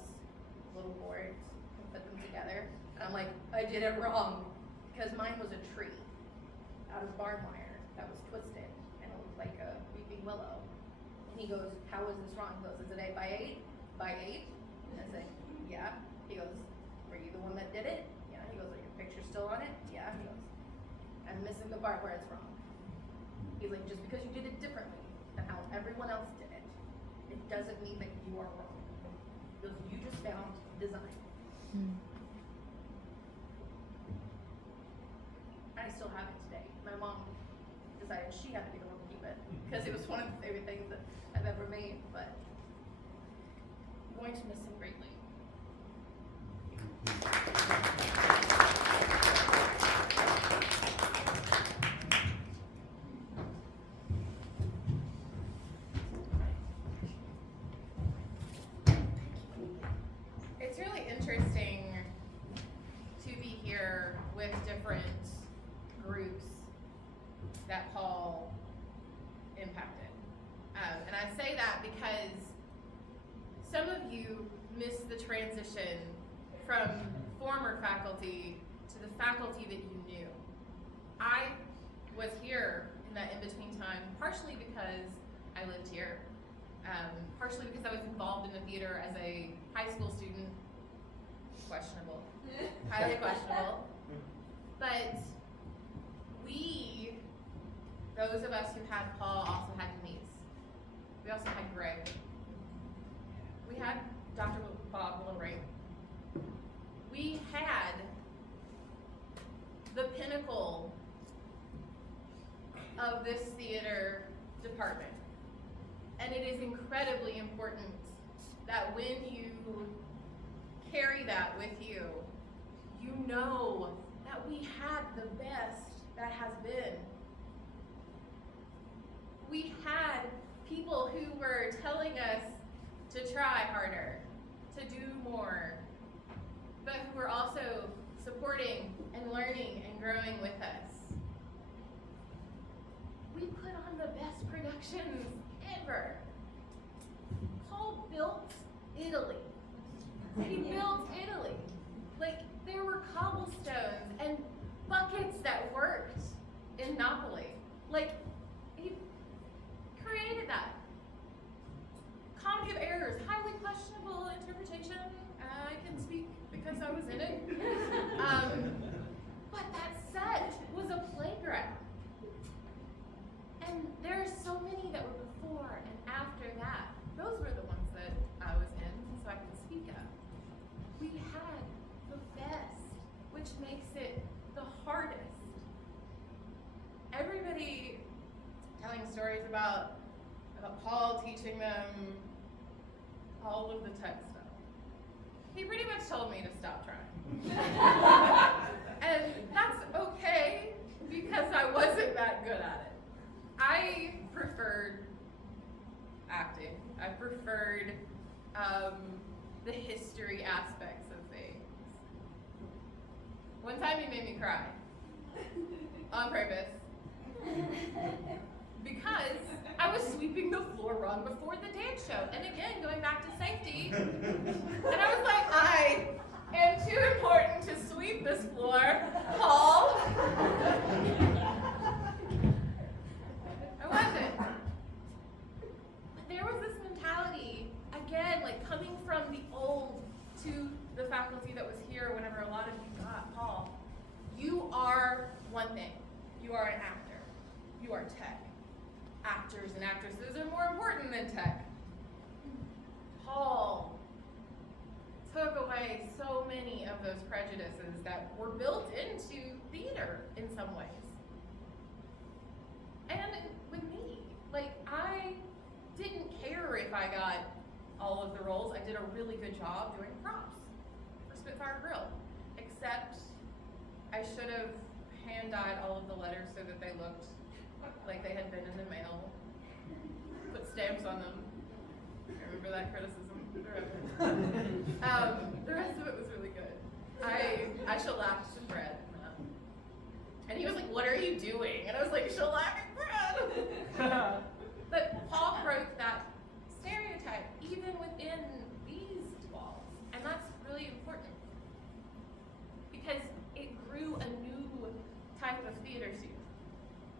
little boards and put them together. And I'm like, I did it wrong, because mine was a tree out of barn wire that was twisted, and it looked like a weeping willow. And he goes, how is this wrong? He goes, is it 8 by 8? By 8? And I said, yeah. He goes, were you the one that did it? Yeah. He goes, are your pictures still on it? Yeah. He goes, I'm missing the part where it's wrong. He's like, just because you did it differently than how everyone else did it, it doesn't mean that you are wrong. Because you just found design. I still have it today. My mom decided she had to be the one to keep it because it was one of the favorite things that I've ever made, but I'm going to miss him greatly. It's really interesting to be here with different groups that Paul impacted. And I say that because some of you missed the transition from former faculty to the faculty that you knew. I was here in that in-between time, partially because I lived here, partially because I was involved in the theater as a high school student. Questionable, highly questionable. But we, those of us who had Paul, also had Denise. We also had Greg. We had Dr. Bob Lilray. We had the pinnacle of this theater department. And it is incredibly important that when you carry that with you, you know that we had the best that has been. We had people who were telling us to try harder, to do more, but who were also supporting and learning and growing with us. We put on the best productions ever. Paul built Italy. He built Italy. Like, there were cobblestones and buckets that worked in Napoli. Like, he created that. Comedy of Errors, highly questionable interpretation. I can speak because I was in it. But that set was a playground. And there's so many that were before and after that. Those were the ones that I was in, so I can speak of. We had the best, which makes it the hardest. Everybody telling stories about Paul teaching them all of the tech stuff. He pretty much told me to stop trying. And that's okay, because I wasn't that good at it. I preferred acting. I preferred the history aspects of things. One time he made me cry. On purpose. Because I was sweeping the floor wrong before the dance show. And again, going back to safety. And I was like, I am too important to sweep this floor, Paul. I wasn't. But there was this mentality, again, like coming from the old to the faculty that was here whenever a lot of you got Paul. You are one thing. You are an actor. You are tech. Actors and actresses are more important than tech. Paul took away so many of those prejudices that were built into theater in some ways. And with me, like, I didn't care if I got all of the roles. I did a really good job doing props for Spitfire Grill, except I should have hand-dyed all of the letters so that they looked like they had been in the mail. Put stamps on them. I remember that criticism forever. The rest of it was really good. I shellacked bread. And he was like, what are you doing? And I was like, shellacking bread. But Paul broke that stereotype, even within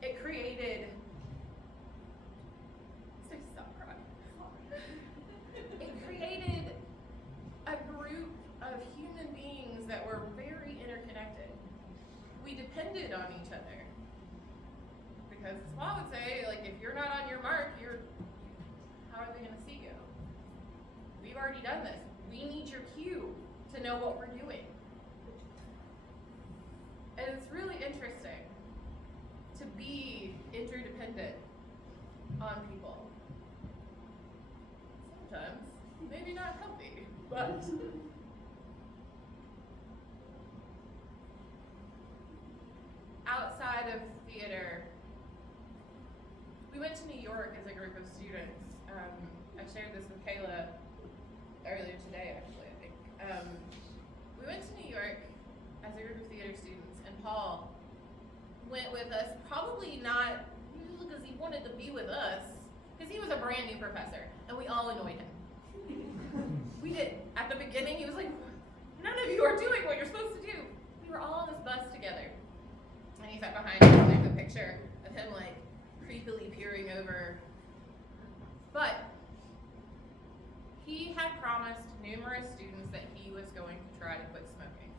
it created, stop crying. It created a group of human beings that were very interconnected. We depended on each other. Because as Paul would say, like, if you're not on your mark, how are they gonna see you? We've already done this. We need your cue to know what we're doing. And it's really interesting to be interdependent on people. Sometimes, maybe not healthy, but outside of theater, we went to New York as a group of students. I shared this with Kayla earlier today, actually, I think. We went to New York as a group of theater students, and Paul went with us, probably not because he wanted to be with us, because he was a brand new professor, and we all annoyed him. We did. At the beginning, he was like, none of you are doing what you're supposed to do. We were all on this bus together. And he sat behind us, and there's a picture of him, like, creepily peering over. But he had promised numerous students that he was going to try to quit smoking.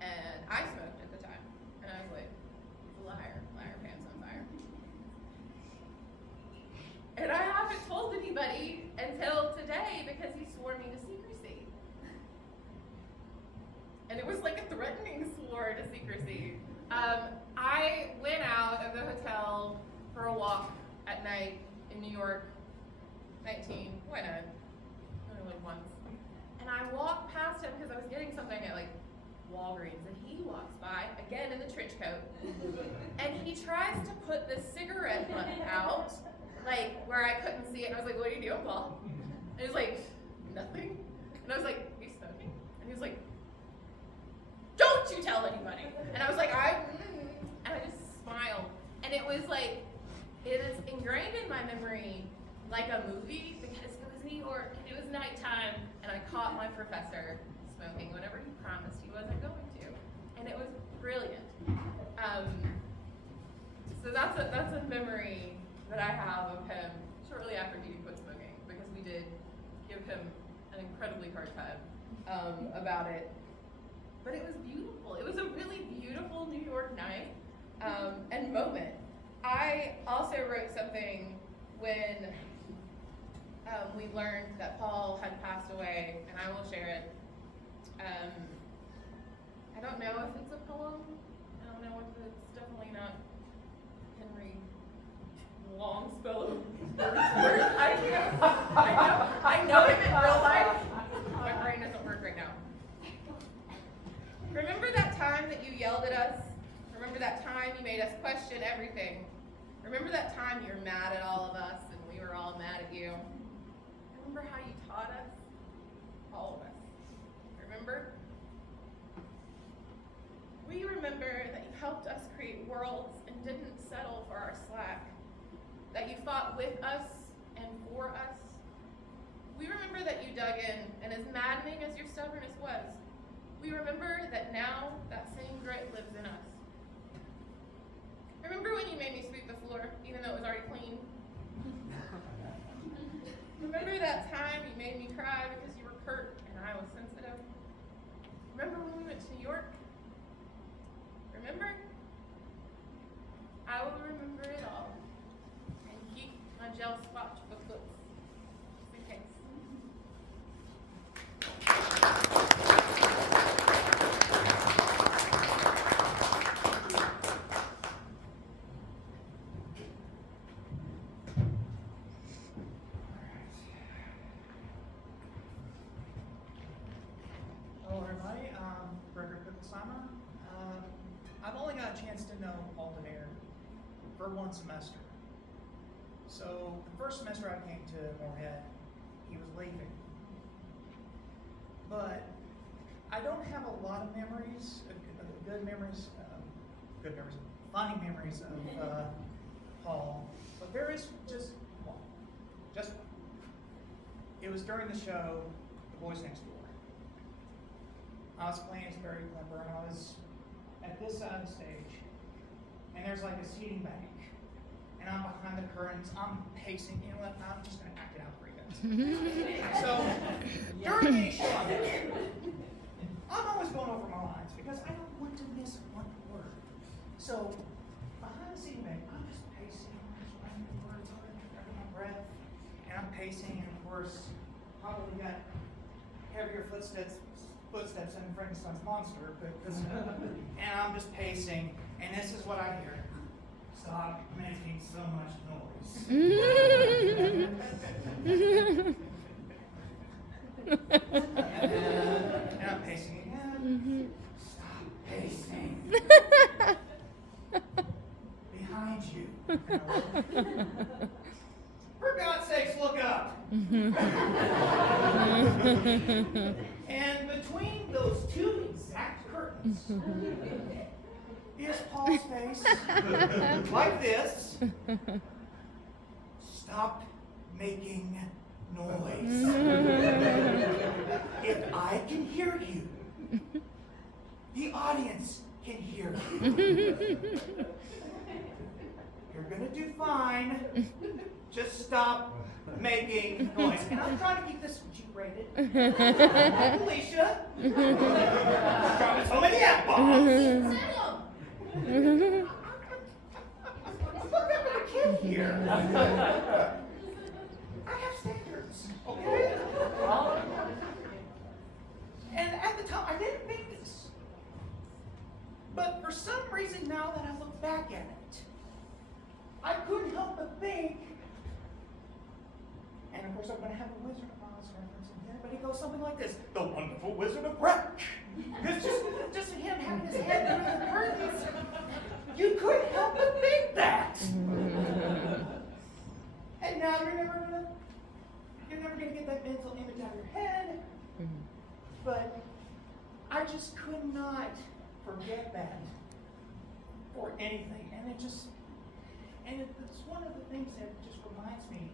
And I smoked at the time. And I was like, liar, pants on fire. And I haven't told anybody until today because he swore me to secrecy. And it was like a threatening swore to secrecy. I went out of the hotel for a walk at night in New York, 19, why not? Only like once. And I walked past him because I was getting something at like Walgreens, and he walks by, again in the trench coat, and he tries to put the cigarette butt out, like where I couldn't see it, and I was like, what are you doing, Paul? And he was like, nothing. And I was like, are you smoking? And he was like, don't you tell anybody. And I was like, and I just smiled. And it was like, it is ingrained in my memory like a movie because it was New York and it was nighttime and I caught my professor smoking whenever he promised he wasn't going to. And it was brilliant. So that's a memory that I have of him shortly after he quit smoking because we did give him an incredibly hard time about it. But it was beautiful. It was a really beautiful New York night and moment. I also wrote something when we learned that Paul had passed away, and I will share it. I don't know if it's a poem. I don't know if it's definitely not Henry long spell of words. I know him in real life. My brain doesn't work right now. Remember that time that you yelled at us? Remember that time you made us question everything? Remember that time you were mad at all of us and we were all mad at you? Remember how you taught us? All of us. Remember? We remember that you helped us create worlds and didn't settle for our slack. That you fought with us and for us. We remember that you dug in, and as maddening as your stubbornness was, we remember that now that same grit lives in us. Remember when you made me sweep the floor, even though it was already clean? Remember that time you made me cry because you were hurt and I was sensitive? Remember when we went to New York? Remember? I will remember it all and keep my gel swatch booklets just in case. Hello everybody, I'm Gregory Picklesheimer. I've only got a chance to know Paul Denayer for one semester. So the first semester I came to Moorhead, he was leaving. But I don't have a lot of memories, funny memories of Paul. But there is just one. It was during the show, The Boys Next Door. I was playing as Barry Klemper, and I was at this side of the stage, and there's like a seating bank, and I'm behind the curtains, I'm pacing, you know what, I'm just gonna act it out for you guys. So, during any show I'm in, I'm always going over my lines, because I don't want to miss one word. So, behind the seating bank, I'm just pacing, I'm just writing the words on it, grabbing my breath, and I'm pacing, and of course, probably got heavier footsteps than Frankenstein's monster, but and I'm just pacing, and this is what I hear. Stop making so much noise. And I'm pacing again. Stop pacing. Behind you. For God's sakes, look up. And between those two exact curtains is Paul's face, like this. Stop making noise. If I can hear you, the audience can hear you. You're gonna do fine. Just stop making noise. And I'm trying to keep this G-rated. Like Alicia. Dropping so many F-bombs. I'm looking at a kid here. I have standards, okay? And at the time, I didn't think this. But for some reason, now that I look back at it, I couldn't help but think, and of course I'm going to have a Wizard of Oz reference in here, but it goes something like this: the Wonderful Wizard of Breck. It's just him having his head through the curtains. You couldn't help but think that. And now you're never gonna get that mental image out of your head. But I just could not forget that for anything, and it's one of the things that just reminds me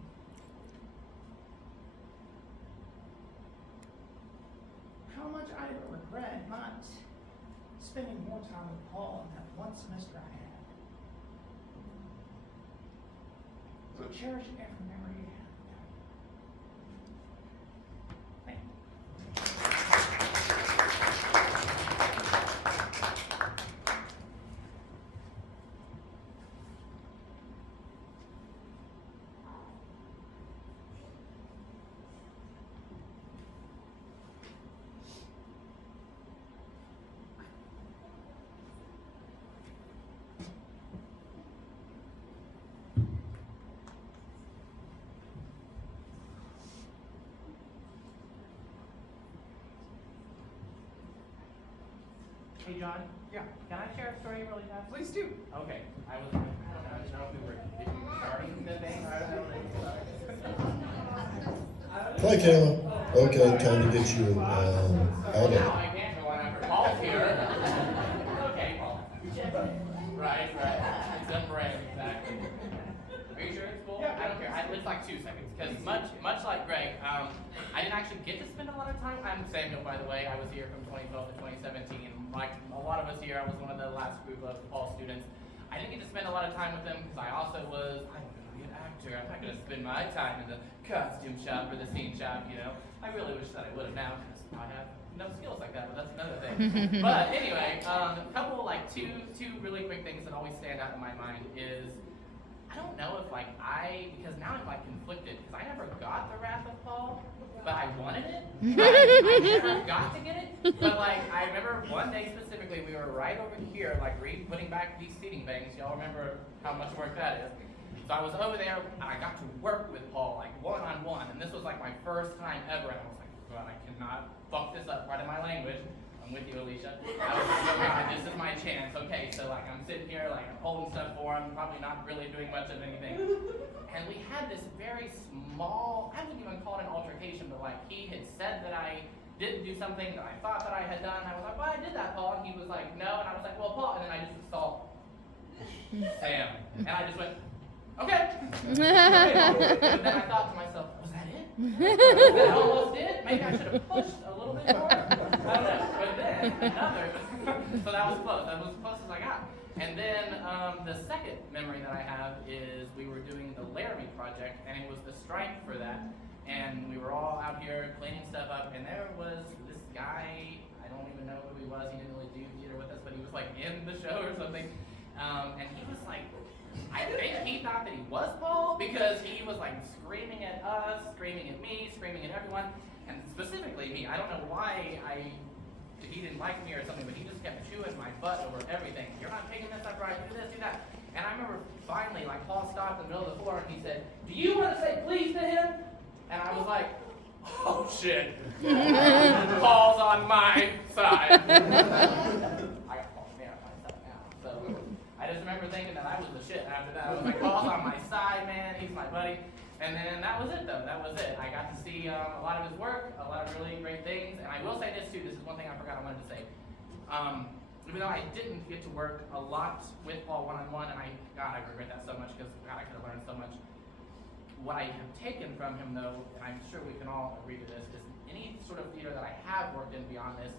how much I regret not spending more time with Paul in that one semester I had. So cherish every memory you have. Thank you. Hey John. Yeah. Can I share a story really fast? Please do. Okay. I didn't know if we were starting the thing. I don't know. Hi, Kayla. Okay, time to get you out Now of. I can't go on after Paul's here. Okay, Paul. Right. It's them brain, exactly. Are you sure it's cool? Yeah. I don't care. It's like 2 seconds. Because much like Greg, I didn't actually get to spend a lot of time. I'm Samuel, by the way. I was here from 2012 to 2017. And like a lot of us here, I was one of the last group of Paul students. I didn't get to spend a lot of time with him because I also was, I'm going to be an actor. I'm not going to spend my time in the costume shop or the scene shop, you know. I really wish that I would have now because I have no skills like that, but that's another thing. But anyway, a couple, like two really quick things that always stand out in my mind is, I don't know if because now I'm like conflicted because I never got the Wrath of Paul, but I wanted it. I never got to get it. But like, I remember one day specifically, we were right over here, like putting back these seating banks. Y'all remember how much work that is. So I was over there and I got to work with Paul like one-on-one, and this was like my first time ever, and I was like, God, I cannot fuck this up, pardon my language. I'm with you, Alicia. I was like, oh God, this is my chance. Okay, so like I'm sitting here, like I'm holding stuff for him, probably not really doing much of anything. And we had this very small, I wouldn't even call it an altercation, but like he had said that I didn't do something that I thought that I had done. I was like, well, I did that, Paul. And he was like, no. And I was like, well, Paul. And then I just saw Sam. And I just went, okay. And then I thought to myself, was that it? Was that almost it? Maybe I should have pushed a little bit more. I don't know. But then another, so that was close. That was as close as I got. And then The second memory that I have is we were doing the Laramie project, and it was the strike for that. And we were all out here cleaning stuff up, and there was this guy, I don't even know who he was, he didn't really do theater with us, but he was like in the show or something. And he was like, I think he thought that he was Paul, because he was like screaming at us, screaming at me, screaming at everyone, and specifically me. I don't know why he didn't like me or something, but he just kept chewing my butt over everything. You're not taking this up right, do this, do that. And I remember finally, like, Paul stopped in the middle of the floor and he said, do you want to say please to him? And I was like, oh shit. Paul's on my side. I got Paul's man on my side now. So I just remember thinking that I was the shit after that. I was like, Paul's on my side, man, he's my buddy. And then that was it though, that was it. I got to see a lot of his work, a lot of really great things. And I will say this too, this is one thing I forgot I wanted to say. Even though I didn't get to work a lot with Paul one-on-one, and God, I regret that so much because God, I could have learned so much. What I have taken from him though, and I'm sure we can all agree to this, is any sort of theater that I have worked in beyond this,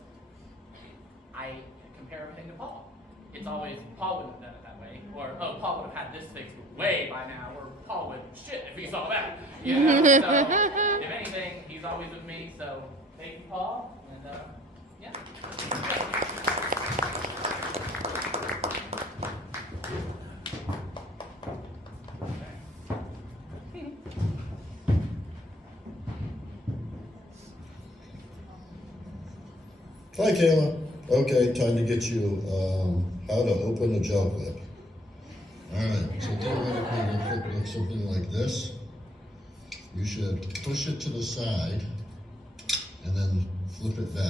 I compare everything to Paul. It's always, Paul wouldn't have done it that way, or, oh, Paul would have had this fixed way by now, or Paul would shit if he saw that, you know? So, if anything, he's always with me, so thank you, Paul, and, yeah. Hi, Kayla. Okay, time to get you, how to open a gel clip. Alright, so theoretically, your clip looks something like this. You should push it to the side and then flip it back.